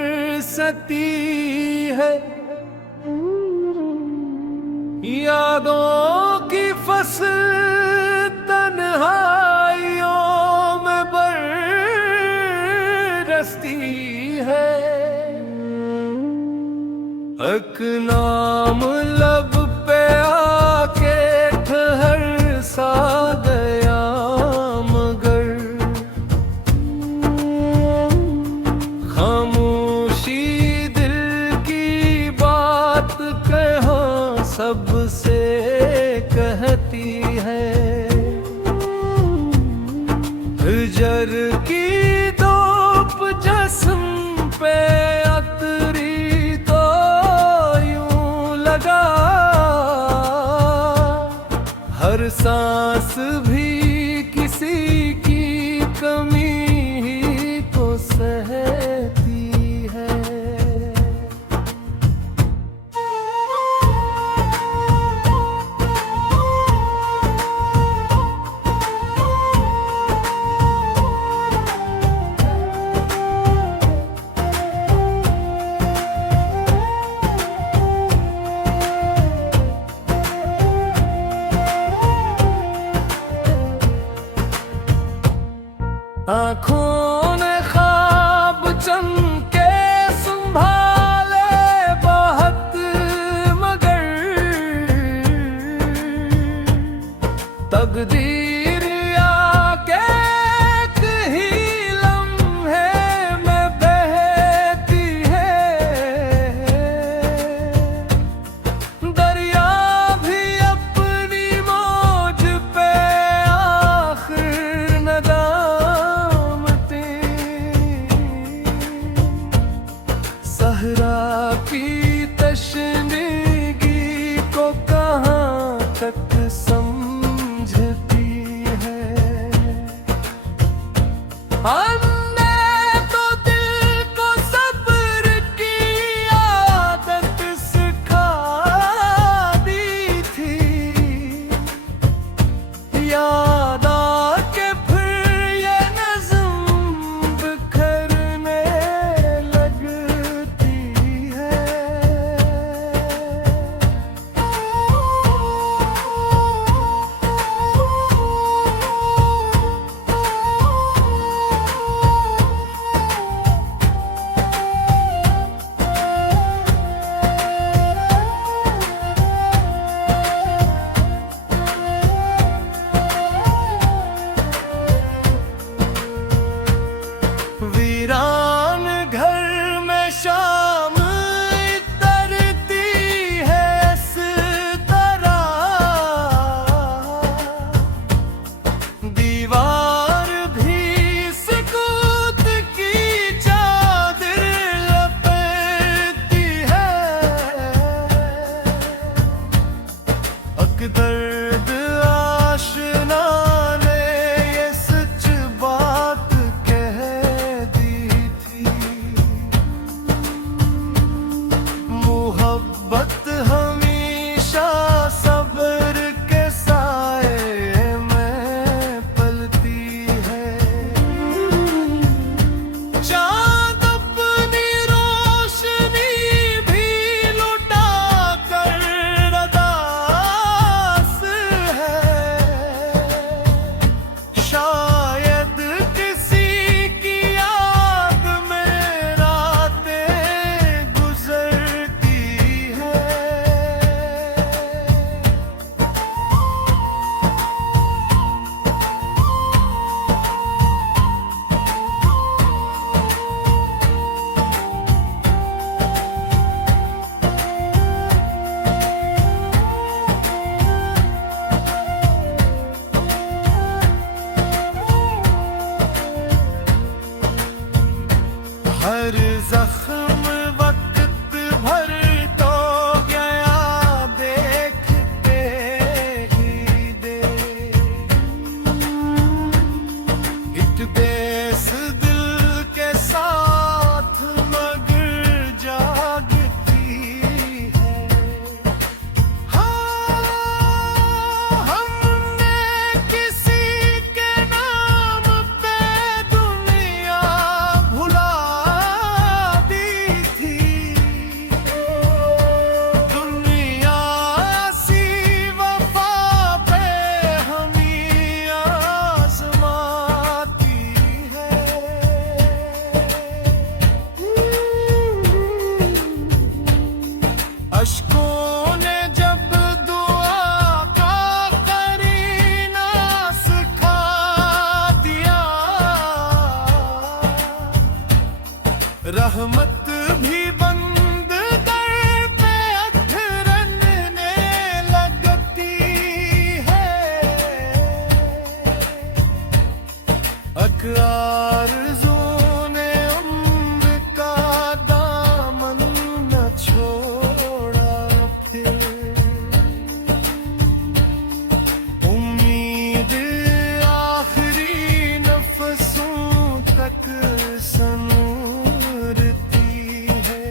बरसती है, यादों की फसल तन्हाइयों में बरसती है। एक नाम लब पे आके ठहर सा गया, मगर खामोशी दिल की बात कहाँ सबसे कहती है। हिजर की धूप जिस्म पे अतरी तो यूं लगा, हर सांस भी किसी की कमी ही तो सहती है। आँखों ने ख्वाब चमके संभाले बहुत, मगर तकदीर आके कहीं लम्हे में बहती है। दरिया भी अपनी मौज पे आखिर नदामती, सहरा की तशनगी को कहाँ तक समझती है। हमने तो दिल को सब्र की आदत सिखा दी थी, याद आके फिर ये नज़्म बिखरने लगती है। वीरान घर में शाम इतरती है इस तरह, दीवार भी सुकूत की चादर लपेटती है। अकदर्द आशना ने ये सच बात कह दी थी, मोहब्बत हमेशा सब्र के साए में पलती है। चाँद अपनी रोशनी भी लुटा कर अदास है, शायद किसी की याद में रातें गुजरती है। हर जख्म वक्त भर तो गया देखते ही देख, एक बेस दिल के साथ मगर जागती है। हाँ, हमने किसी के नाम पे दुनिया भुला दी भी बंद कर पे अथरने लगती है। आरज़ू ने उम्र का दामन न छोड़ा फिर। उम्मीद आखिरी नफसों तक सनूरती है।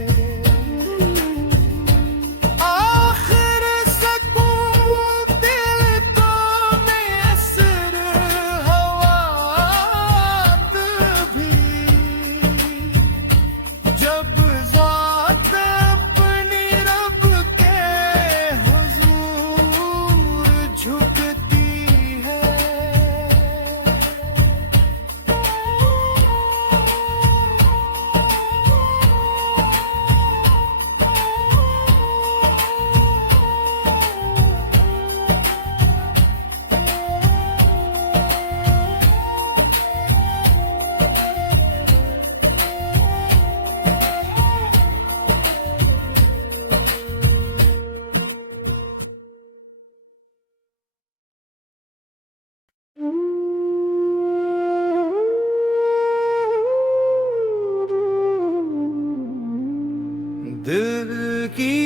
आखिर सकून दिल को मैसर हवात भी, जब ज़ात अपनी रब के हुजूर झुकती है। दिल की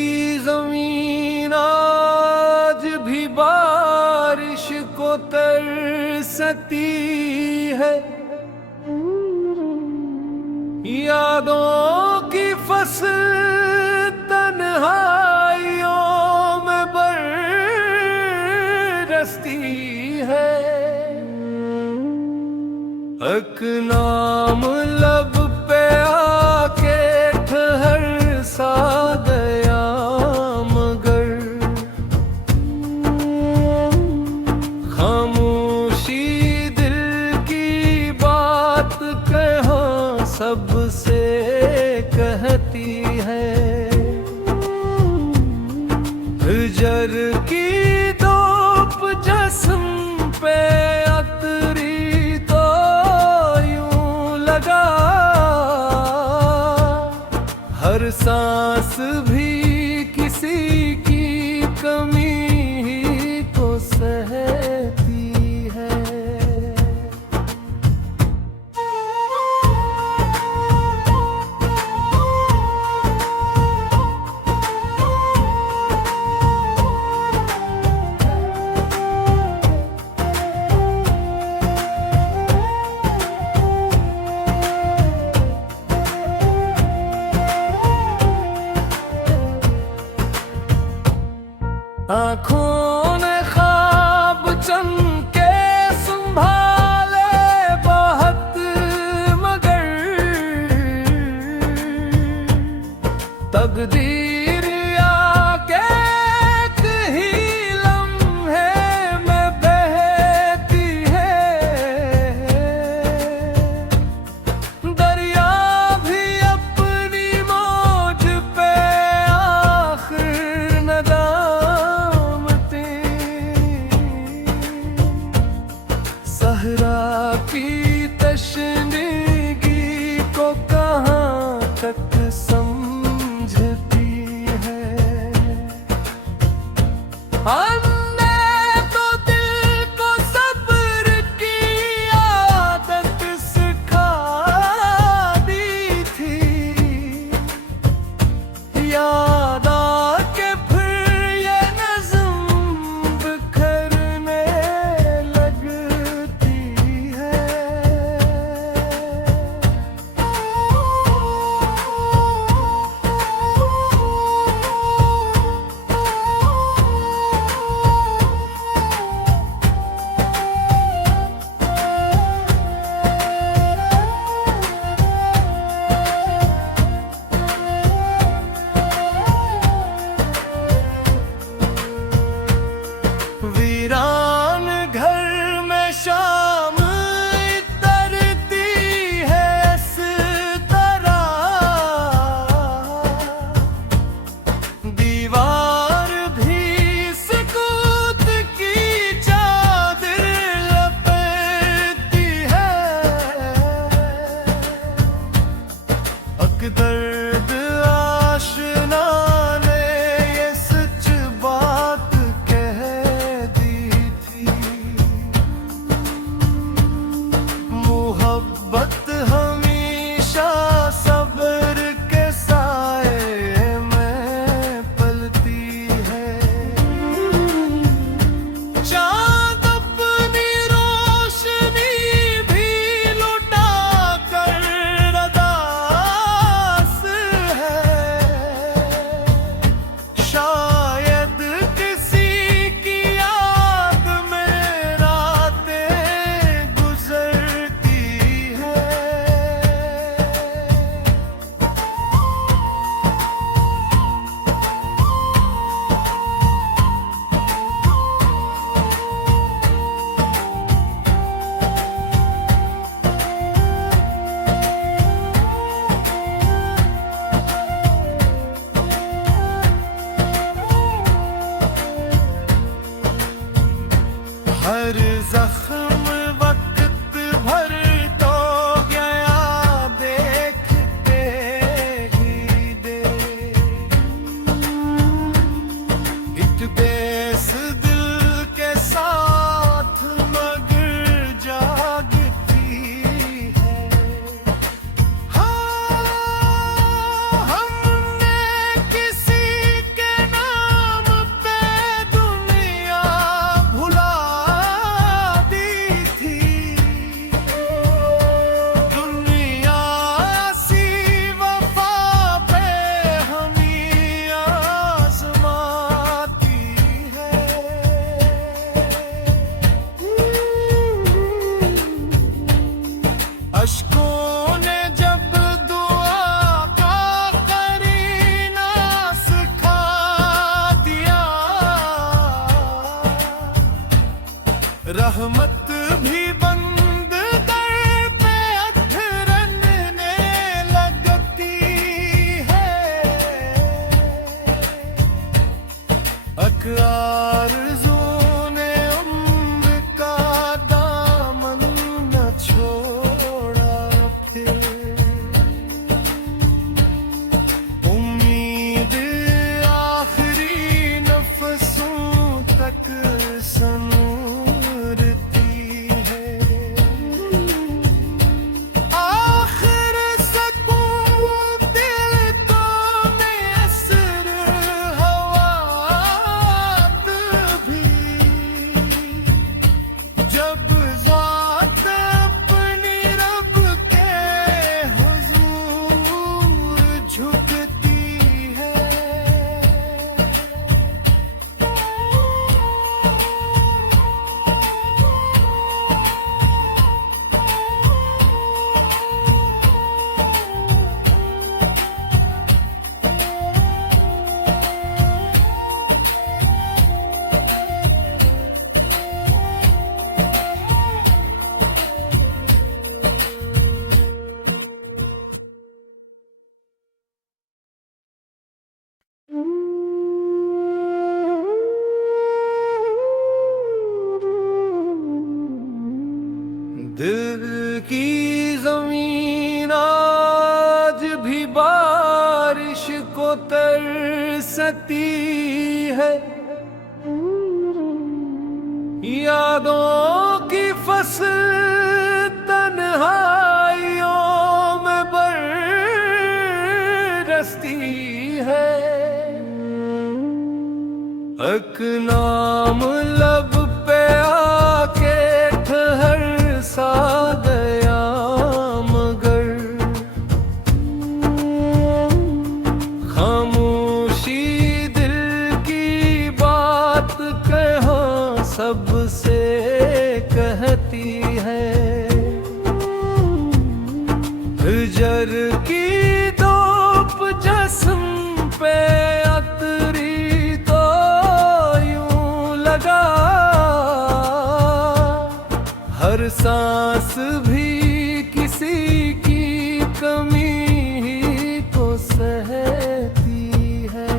ज़मीन आज भी बारिश को तरसती है। यादों की फसल तन्हाइयों में बरसती है। एक नाम लब पे आके ठहर सा गया, मगर खामोशी दिल की बात कहाँ सबसे कहती है। हिजर की धूप जिस्म पे अतरी तो यूं लगा, हर सांस भी किसी की कमी ही तो सहती है। आँखों ने ख्वाब चंद के संभाले बहुत, मगर तकदीर आके कहीं लम्हे में बहती है। दरिया भी अपनी मौज पे आखिर नदामती, सहरा की तशनगी को कहाँ तक समझती है। हमने तो दिल को सब्र की आदत सिखा दी थी। याद आके फिर ये नज़्म बिखरने लगती है। रहमत भी बंद दर पे अथरने लगती है। आरज़ू ने उम्र का दामन न छोड़ा, फिर उम्मीद आखिरी नफसों तक सनूरती है। आखिर सकून दिल को मैसर हवात भी, जब ज़ात अपनी रब के हुजूर झुकती है। दिल की ज़मीन आज भी बारिश को तरसती है। यादों की फसल तन्हाइयों में बरसती है। एक नाम लब पे आके ठहर सा गया, मगर खामोशी दिल की बात कहाँ सबसे कहती है। हिजर की धूप जिस्म पे अतरी तो यूं लगा, हर सांस भी किसी की कमी ही को सहती है।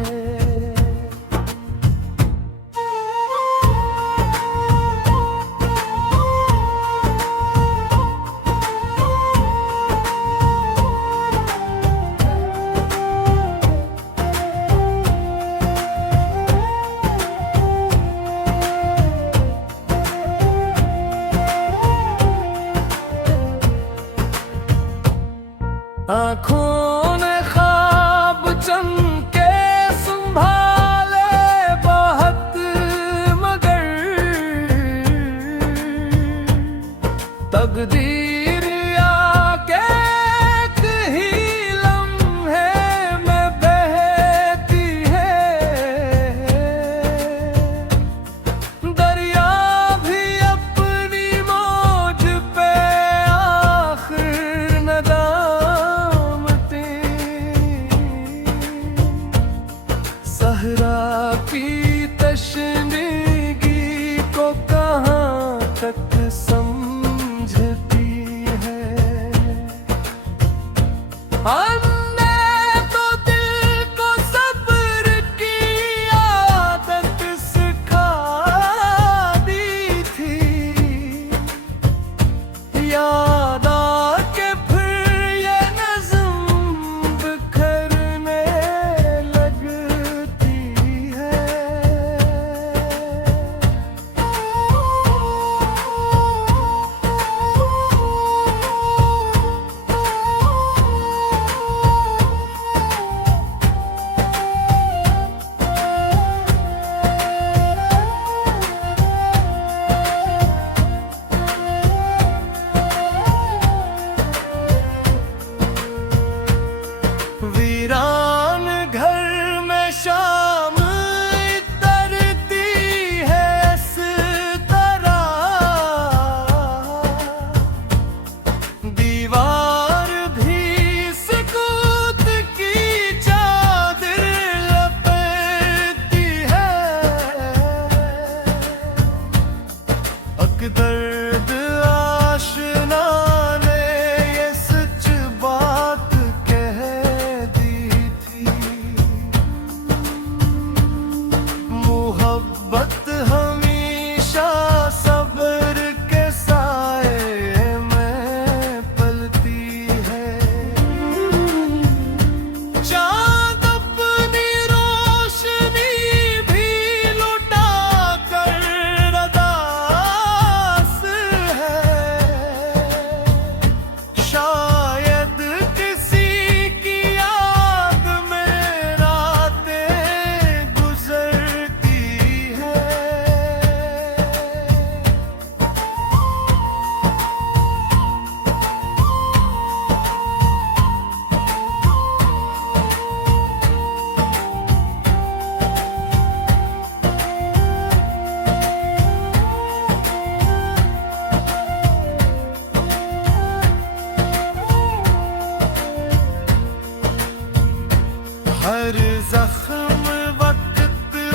हर जख्म वक्त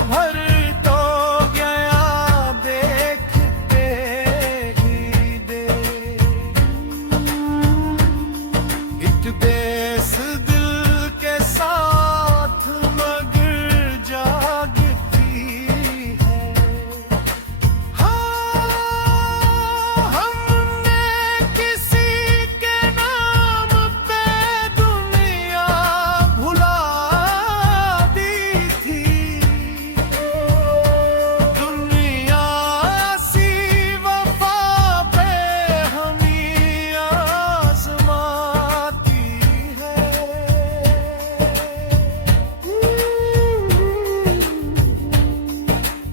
भर तो गया देखते ही दे। एक बेस दिल के साथ मगर जागती है। हाँ, हमने किसी के नाम पे दुनिया भुला दी थी। दुनिया सी वफा पे हमें आजमाती है।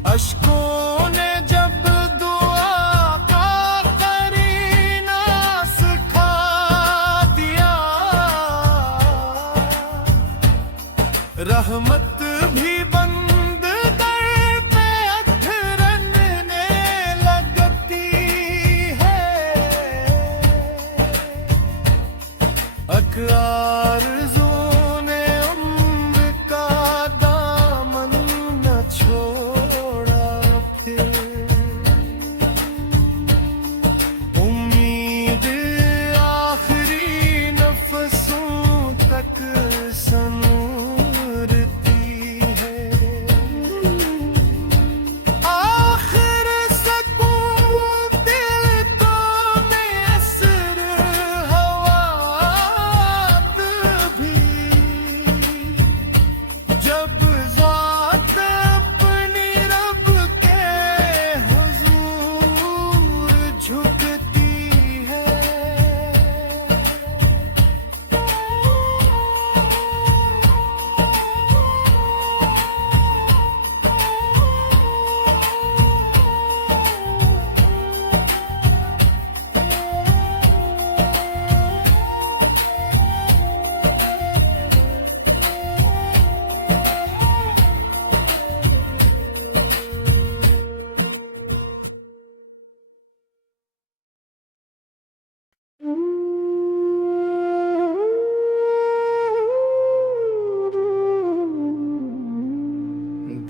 अश्कों ने जब दुआ का करीना सिखा दिया, रहमत भी बंद दर पे अथरने लगती है। आरज़ू ने उम्र का दामन न छोड़ा, फिर उम्मीद आखिरी नफ्सों तक सनूरती है। आखिर सकून दिल को मैसर हवात भी, जब ज़ात अपनी रब के हुजूर झुकती है।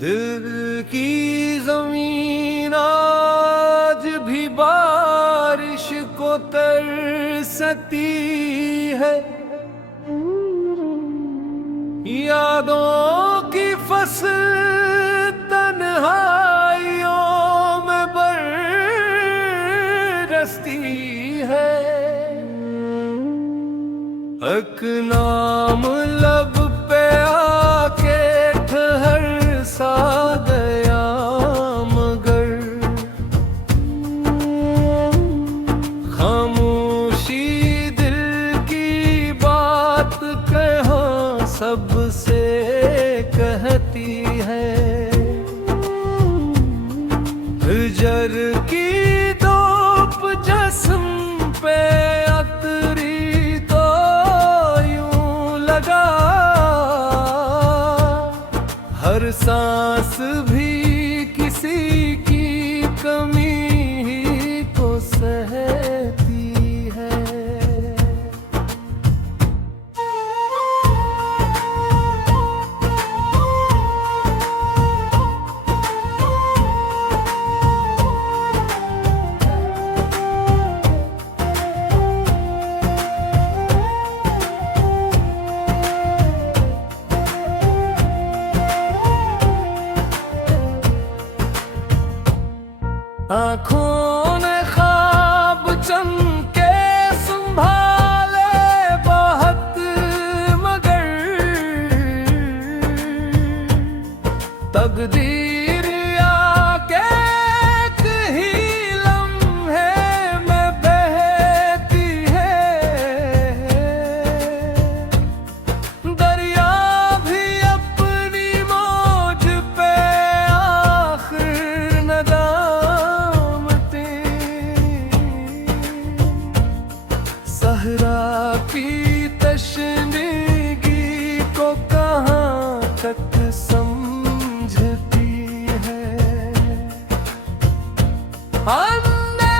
दिल की जमीन आज भी बारिश को तरसती है। यादों की फसल तन्हाइयों में बरसती है। एक नाम लब पे आके ठहर सा गया, मगर खामोशी दिल की बात कहाँ सबसे कहती है। हिजर की धूप जिस्म पे अतरी तो यूं लगा, हर सांस भी किसी की कमी ही को सहती है। आँखों ने ख्वाब चमके संभाले बहुत, मगर तकदीर आके एक ही लम्हे में बहती है। दरिया भी अपनी मौज पे आखिर नदामती, सहरा की तशनगी को कहाँ तक समझती है। हमने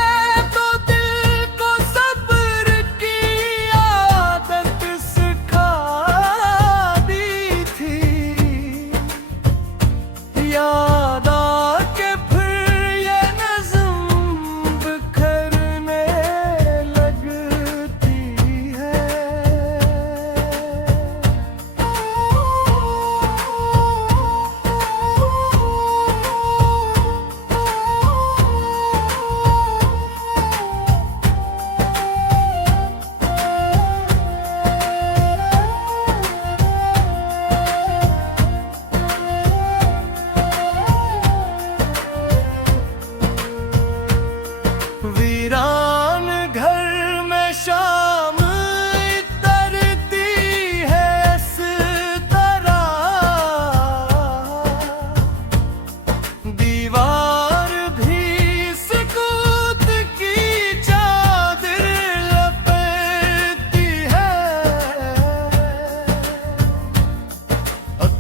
तो दिल को सब्र की आदत सिखा दी थी।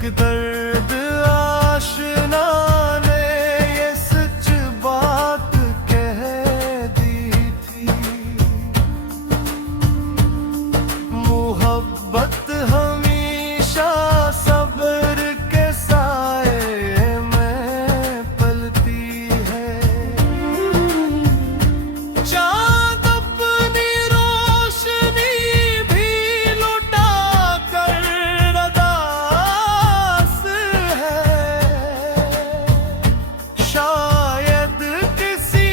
दर्द आशना ने ये सच बात कह दी थी। मोहब्बत हमेशा सब्र के साए में पलती है। चाँद अपनी रोशनी भी लुटा कर अदास है। शायद किसी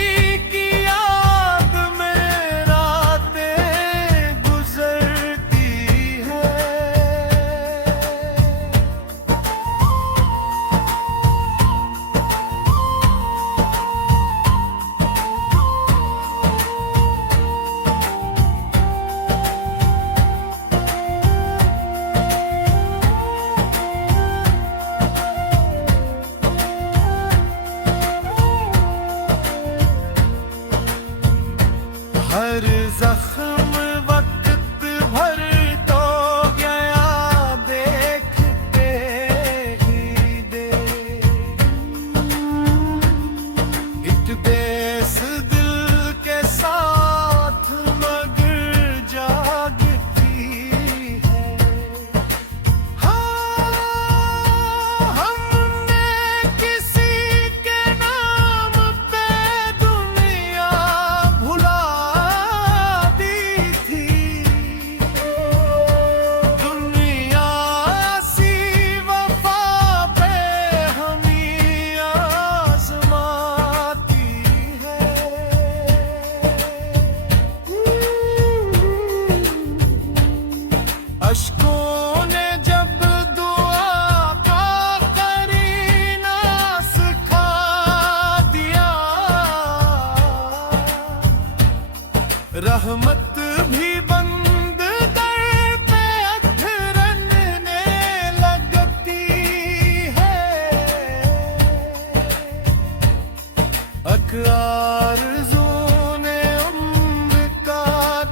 की याद में रातें गुजरती है। हर जख्म वक्त भर तो गया देखते ही दे। एक बेस दिल के साथ मगर जागती है। हाँ, हमने किसी के नाम पे दुनिया भुला दी थी। दुनिया सी वफा पे हमें आजमाती है। अश्कों ने जब दुआ का करीना सिखा दिया। रहमत भी बंद दर पे अथरने लगती है। आरज़ू ने उम्र का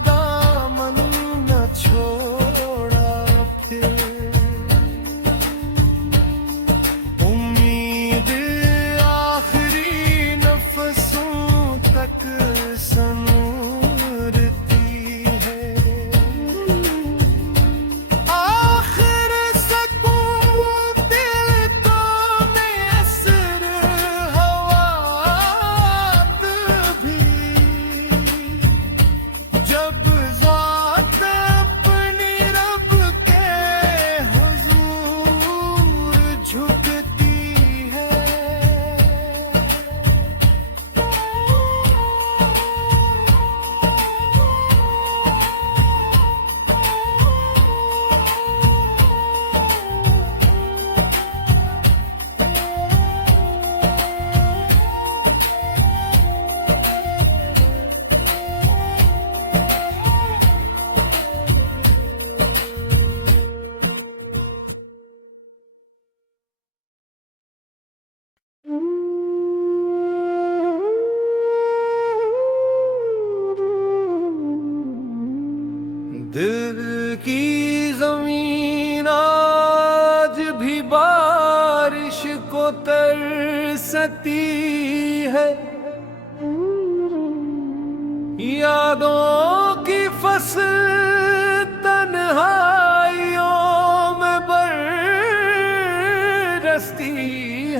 दामन न छोड़ा फिर। उम्मीद आखिरी नफसों तक सनूरती है। आखिर सकून दिल को मैसर हवात भी। जब ज़ात अपनी रब के हुजूर झुकती है। दिल की जमीन आज भी बारिश को तरसती है। यादों की फसल तन्हाइयों में बरसती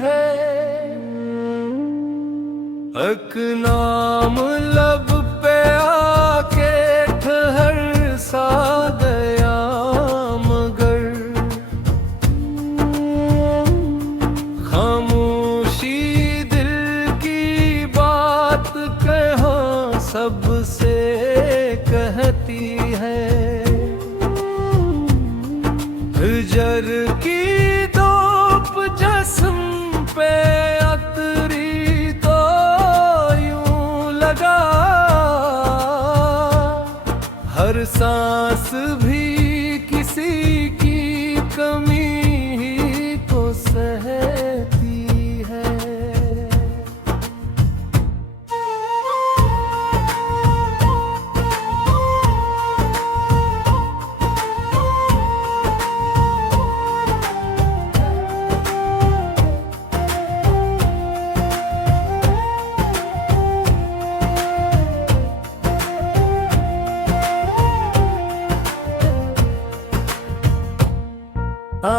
है। एक नाम लब पे आके ठहर सा गया मगर। खामोशी दिल की बात कहाँ सबसे कहती है। हिजर की धूप जिस्म पे अतरी तो यूं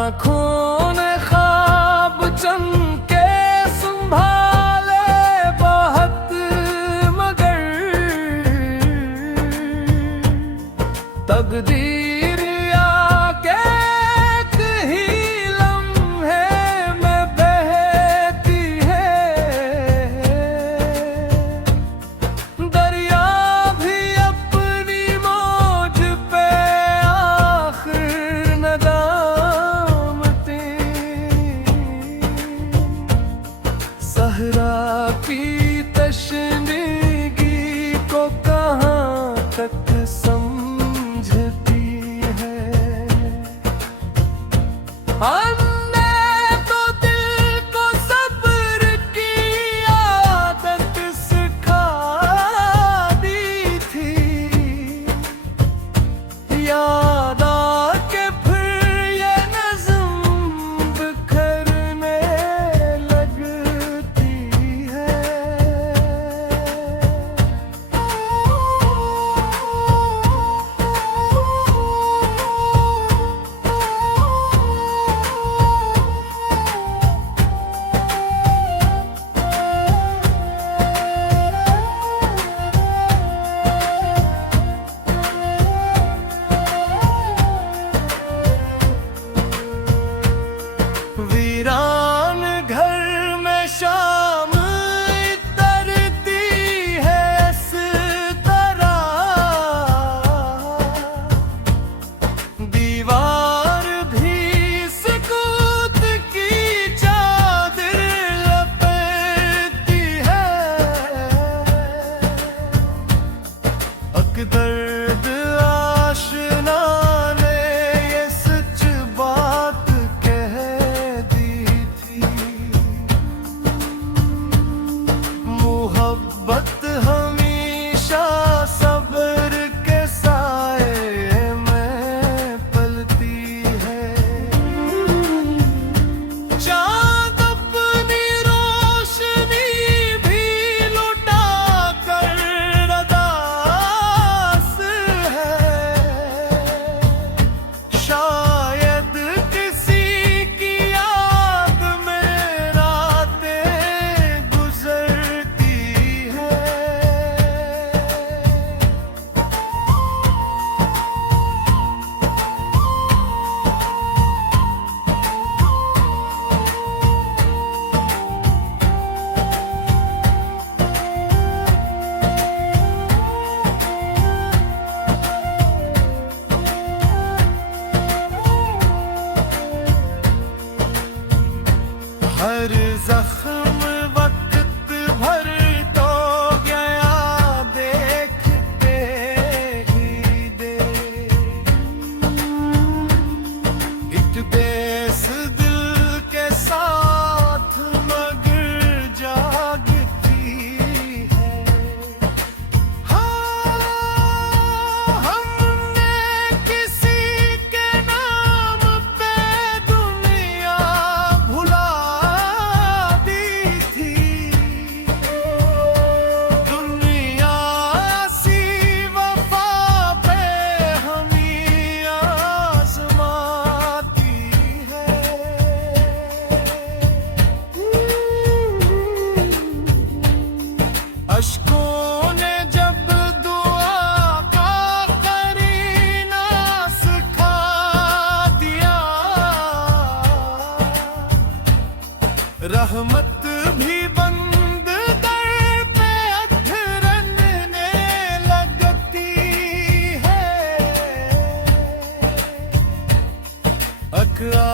आँखों ने ख्वाब चमके संभाले बहुत, मगर तकदीर आके एक ही लम्हे में बहती है। दरिया भी अपनी मौज पे आखिर नदामती, सहरा की तशनीगी को कहाँ तक समझती है। हमने तो दिल को सब्र की आदत सिखा दी थी, याद आके फिर ये नज़्म बिखरने लगती है। वीरान घर में शाम तरती है इस तरह, दीवार भी सुकूत की चादर लपेटती है। अकदर्द आशना ने ये सच बात कह दी थी, मोहब्बत हमेशा सब्र के साए में पलती है। चाँद अपनी रोशनी भी लुटा कर अदास है, शायद किसी की याद में रातें गुजरती है। हर जख्म वक्त भर तो गया देखते ही दे, एक बेस दिल के साथ मगर जागती है। हाँ, हमने किसी के नाम पे दुनिया भुला दी थी, दुनिया सी वफा पे हमें आजमाती है। अश्कों ने जब दुआ का करीना सिखा दिया, रहमत भी बंद दर पे अधरने लगती है। अकरा